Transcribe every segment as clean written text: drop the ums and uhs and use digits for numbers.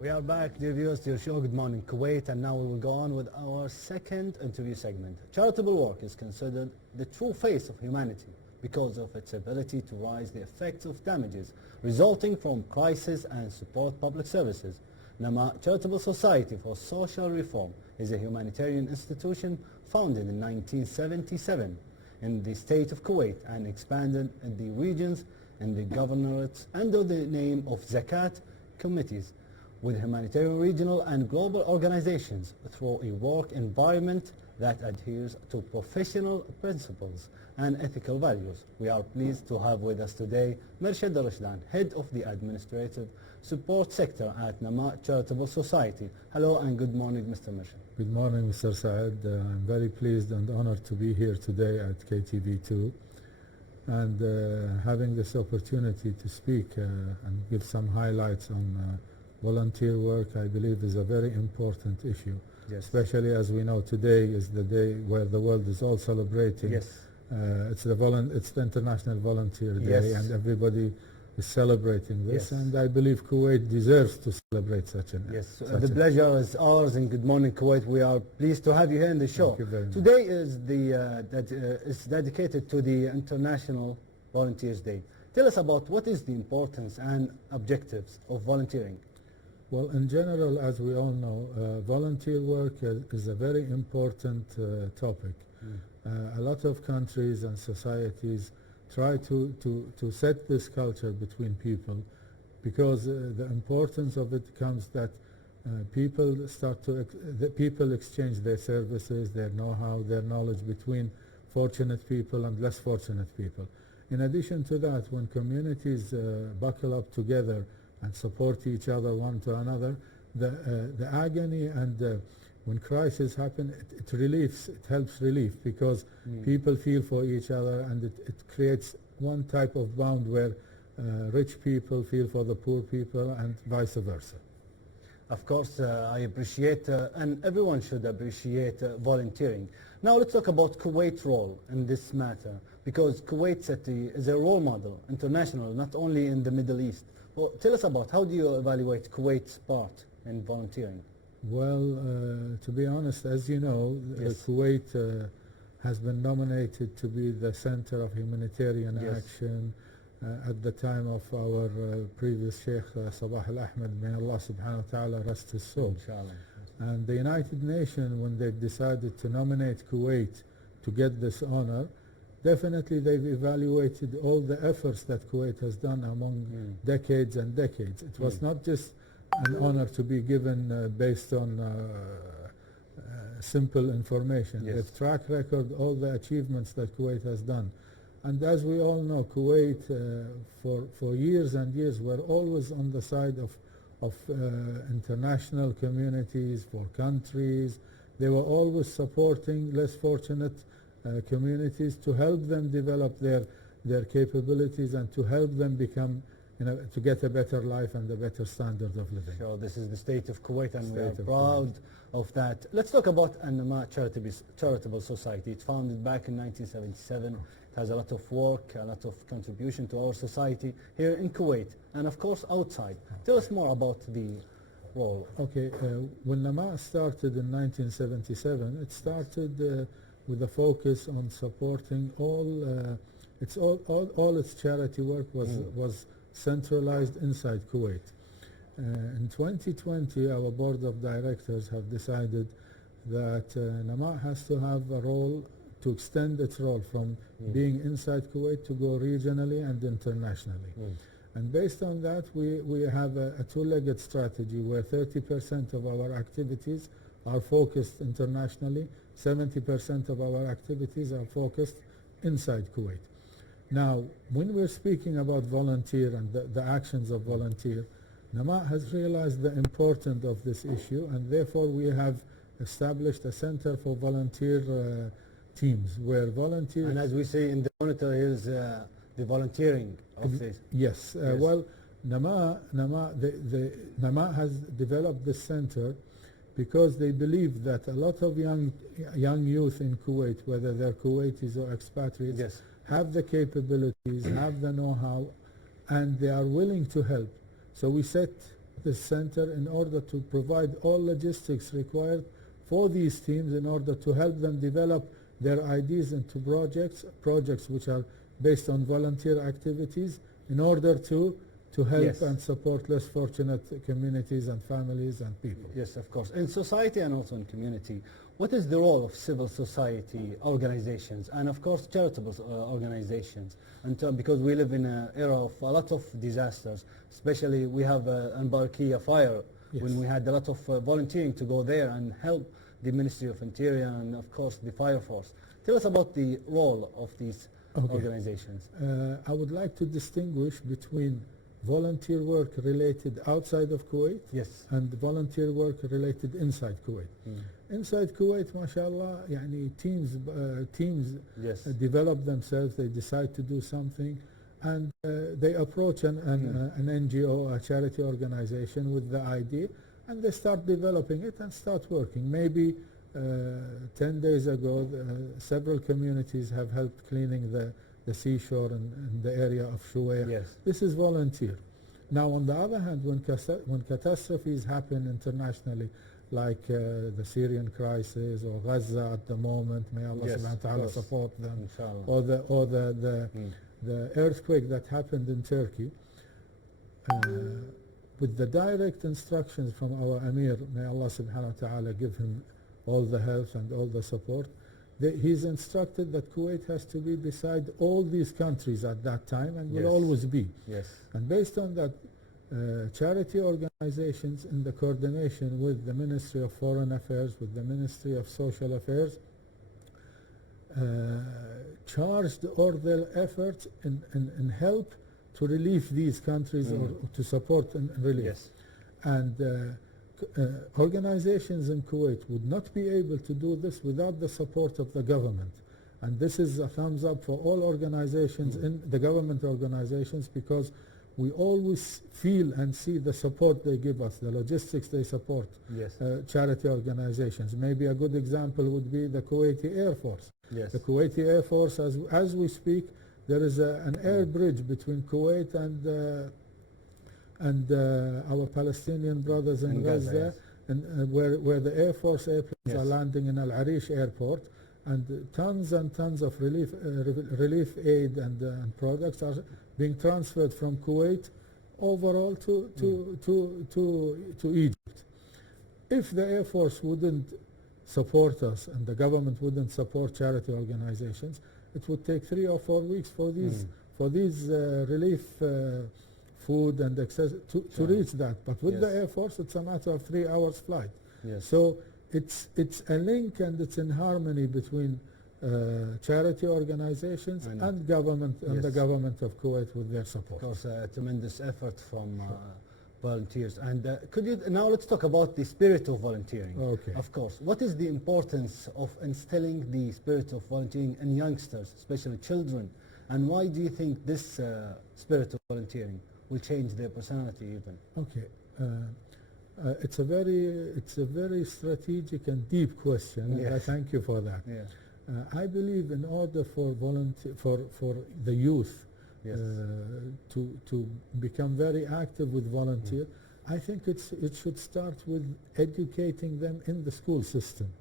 We are back, dear viewers, to your show Good Morning Kuwait, and now we will go on with our second interview segment. Charitable work is considered the true face of humanity because of its ability to rise the effects of damages resulting from crisis and support public services. Namaء Charitable Society for Social Reform is a humanitarian institution founded in 1977 in the state of Kuwait and expanded in the regions and the governorates under the name of Zakat Committees, with humanitarian regional and global organizations through a work environment that adheres to professional principles and ethical values. We are pleased to have with us today مرشد الرشدان, Head of the Administrative Support Sector at Namaء Charitable Society. Hello and good morning, Mr. مرشد. Good morning, Mr. Saad. I'm very pleased and honored to be here today at KTV2 and having this opportunity to speak and give some highlights on volunteer work. I believe is a very important issue, Yes. especially as we know today is the day where the world is all celebrating. Yes. It's the International Volunteer Day, Yes. and everybody is celebrating this, Yes. and I believe Kuwait deserves to celebrate such an Yes, such the an- pleasure is ours in Good Morning Kuwait. We are pleased to have you here in the show. Thank you very much. Today is dedicated to the International Volunteers Day. Tell us about what is the importance and objectives of volunteering. Well, in general, as we all know, volunteer work is a very important topic. A lot of countries and societies try to set this culture between people because the importance of it comes that people exchange their services, their know-how, their knowledge between fortunate people and less fortunate people. In addition to that, when communities buckle up together and support each other one to another, the agony and when crises happen, it helps relief because people feel for each other, and it creates one type of bond where rich people feel for the poor people and vice versa. Of course, I appreciate, and everyone should appreciate volunteering. Now let's talk about Kuwait's role in this matter, because Kuwait City is a role model, international, not only in the Middle East. Well, tell us about how do you evaluate Kuwait's part in volunteering? Well, to be honest, as you know, Yes. Kuwait has been nominated to be the center of humanitarian Yes. action at the time of our previous Sheikh Sabah al-Ahmed, may Allah subhanahu wa ta'ala rest his soul. Inshallah. And the United Nations, when they decided to nominate Kuwait to get this honor, definitely they've evaluated all the efforts that Kuwait has done among decades and decades. It was not just an honor to be given based on simple information. Yes. They've track record all the achievements that Kuwait has done. And as we all know, Kuwait for years and years were always on the side of international communities, for countries. They were always supporting less fortunate communities to help them develop their capabilities and to help them become, to get a better life and a better standard of living. Sure, this is the state of Kuwait, and we are State of proud of that. Let's talk about Namaء Charitable Society. It's founded back in 1977. It has a lot of work, a lot of contribution to our society here in Kuwait, and of course outside. Tell us more about the role. Okay, when Namaء started in 1977, it started with a focus on supporting all its charity work was centralized inside Kuwait. In 2020, our board of directors have decided that Namaء has to have a role to extend its role from being inside Kuwait to go regionally and internationally. And based on that, we have a two-legged strategy where 30% of our activities are focused internationally, 70% of our activities are focused inside Kuwait. Now, when we're speaking about volunteer and the actions of volunteer, Namaء has realized the importance of this issue, and therefore we have established a center for volunteer teams where volunteers... And as we say in the monitor, here's the volunteering of this. Yes, Yes. well, Namaء has developed this center because they believe that a lot of young youth in Kuwait, whether they're Kuwaitis or expatriates, Yes. have the capabilities, have the know-how, and they are willing to help. So we set this center in order to provide all logistics required for these teams in order to help them develop their ideas into projects which are based on volunteer activities in order to help Yes. and support less fortunate communities and families and people. Yes, of course. In society and also in community, what is the role of civil society organizations and of course charitable organizations? Because we live in an era of a lot of disasters, especially we have Barkia fire, Yes. when we had a lot of volunteering to go there and help the Ministry of Interior and of course the fire force. Tell us about the role of these organizations. I would like to distinguish between volunteer work related outside of Kuwait Yes. and volunteer work related inside Kuwait. Inside Kuwait, mashallah, يعني teams Yes. develop themselves, they decide to do something, and they approach an NGO, a charity organization with the idea, and they start developing it and start working. Maybe 10 days ago, several communities have helped cleaning the seashore in the area of Shuwayh. Yes. This is volunteer. Now, on the other hand, when catastrophes happen internationally, like the Syrian crisis or Gaza at the moment, may Allah Yes, subhanahu of wa ta'ala course. support them, Inshallah. or the earthquake that happened in Turkey, with the direct instructions from our Amir, may Allah subhanahu wa ta'ala give him all the health and all the support, he's instructed that Kuwait has to be beside all these countries at that time and will Yes. always be. Yes. And based on that, charity organizations in the coordination with the Ministry of Foreign Affairs, with the Ministry of Social Affairs, charged all their efforts in help to relieve these countries or to support and relief. Yes. And organizations in Kuwait would not be able to do this without the support of the government. And this is a thumbs up for all organizations, in the government organizations, because we always feel and see the support they give us, the logistics they support. Yes. Charity organizations. Maybe a good example would be the Kuwaiti Air Force. Yes. The Kuwaiti Air Force, as we speak, there is an air bridge between Kuwait and our Palestinian brothers in Gaza, yes. and where the Air Force airplanes Yes. are landing in Al-Arish airport, and tons of relief aid and products are being transferred from Kuwait overall to Egypt. If the Air Force wouldn't support us and the government wouldn't support charity organizations, it would take 3 or 4 weeks for these relief food and access to reach that. But with Yes. the Air Force, it's a matter of 3 hours flight. Yes. So it's a link and it's in harmony between charity organizations and government and the government of Kuwait with their support. Of course, a tremendous effort from volunteers. And now let's talk about the spirit of volunteering. Okay. Of course. What is the importance of instilling the spirit of volunteering in youngsters, especially children? And why do you think this spirit of volunteering will change their personality even? Okay. It's a very strategic and deep question, and I thank you for that. Yeah. I believe in order for the youth to become very active with volunteer, I think it should start with educating them in the school system.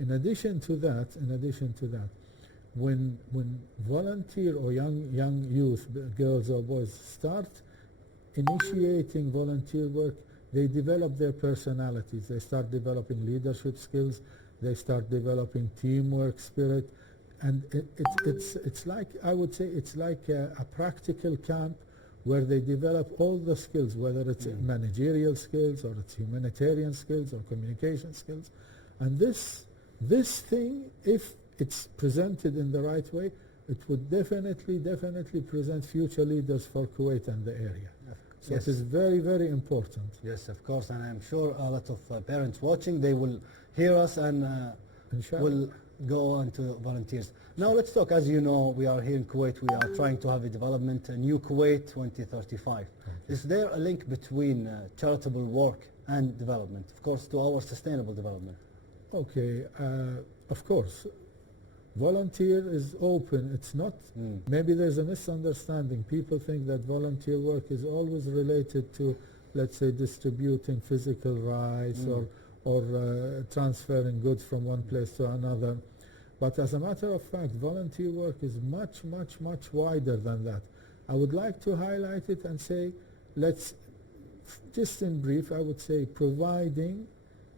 In addition to that, when volunteer or young youth, girls or boys, start initiating volunteer work, they develop their personalities. They start developing leadership skills. They start developing teamwork spirit, and it's like, I would say, it's like a practical camp where they develop all the skills, whether it's managerial skills or it's humanitarian skills or communication skills. And this thing, if it's presented in the right way, it would definitely present future leaders for Kuwait and the area. So it is very, very important. Yes, of course, and I'm sure a lot of parents watching, they will hear us and will go on to volunteers. Now let's talk, as you know, we are here in Kuwait, we are trying to have a development, a new Kuwait 2035. Is there a link between charitable work and development, of course, to our sustainable development? Okay, of course. Volunteer is open. It's not, maybe there's a misunderstanding. People think that volunteer work is always related to let's say, distributing physical rights or transferring goods from one place to another. But as a matter of fact, volunteer work is much, much, much wider than that. I would like to highlight it and say, let's, just in brief, I would say providing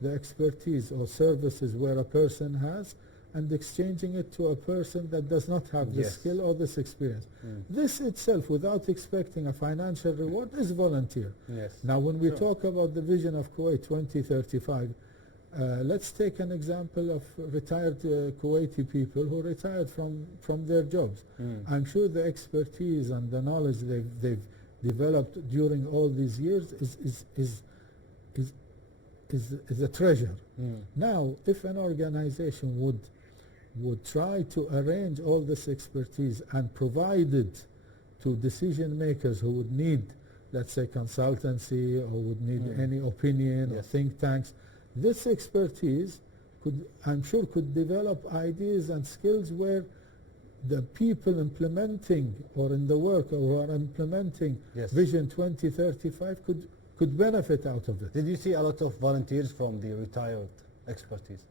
the expertise or services where a person has and exchanging it to a person that does not have the skill or this experience. This itself, without expecting a financial reward, is volunteer. Now, when we talk about the vision of Kuwait 2035, let's take an example of retired Kuwaiti people who retired from their jobs. I'm sure the expertise and the knowledge they've developed during all these years is a treasure. Now, if an organization would try to arrange all this expertise and provide it to decision makers who would need, let's say, consultancy or would need any opinion or think tanks, this expertise I'm sure could develop ideas and skills where the people implementing or in the work or are implementing Vision 2035 could benefit out of it. Did you see a lot of volunteers from the retired expertise?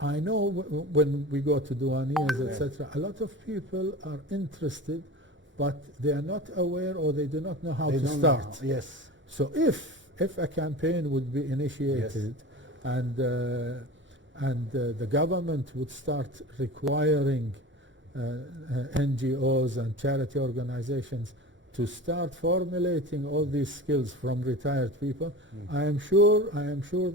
I know when we go to Duaniyas, etc., a lot of people are interested, but they are not aware or they do not know how to start. So if a campaign would be initiated and the government would start requiring NGOs and charity organizations to start formulating all these skills from retired people, I am sure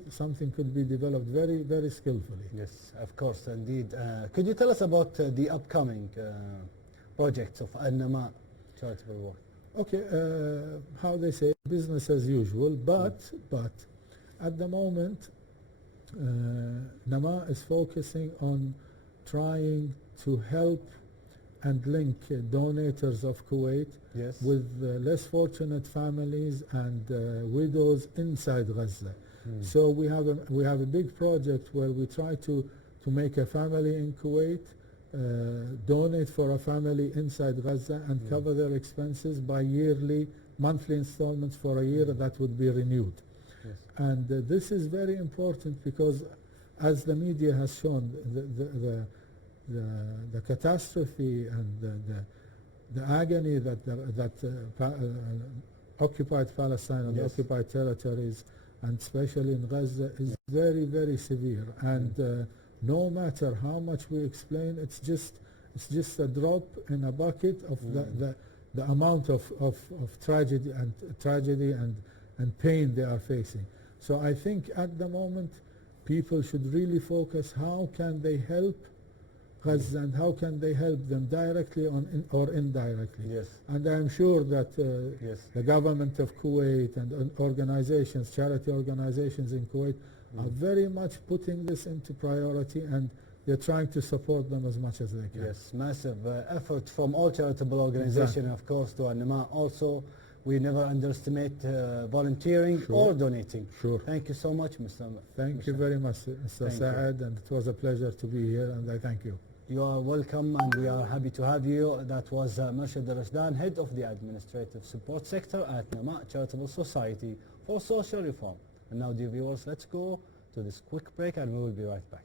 something could be developed very, very skillfully. Yes, of course, indeed. Could you tell us about the upcoming projects of Nma'at charitable work? Okay, how they say, business as usual, but at the moment, Nma'at is focusing on trying to help and link donators of Kuwait with less fortunate families and widows inside Gaza. So we have a big project where we try to make a family in Kuwait donate for a family inside Gaza and cover their expenses by monthly installments for a year that would be renewed. And this is very important because, as the media has shown, the catastrophe and the agony that occupied Palestine and the occupied territories, and especially in Gaza, is very, very severe. And no matter how much we explain, it's just a drop in a bucket of the amount of tragedy and pain they are facing. So I think at the moment people should really focus how can they help Gaza and how can they help them directly or indirectly. And I am sure that the government of Kuwait and organizations, charity organizations in Kuwait are very much putting this into priority, and they're trying to support them as much as they can. Yes, massive effort from all charitable organizations, of course, to Nma'at also. We never underestimate volunteering or donating. Thank you so much, Mr. Thank you very much, Mr. Saad, and it was a pleasure to be here, and I thank you. You are welcome, and we are happy to have you. That was مرشد الرشدان, Head of the Administrative Support Sector at Nma'at Charitable Society for Social Reform. And now, dear viewers, let's go to this quick break and we will be right back.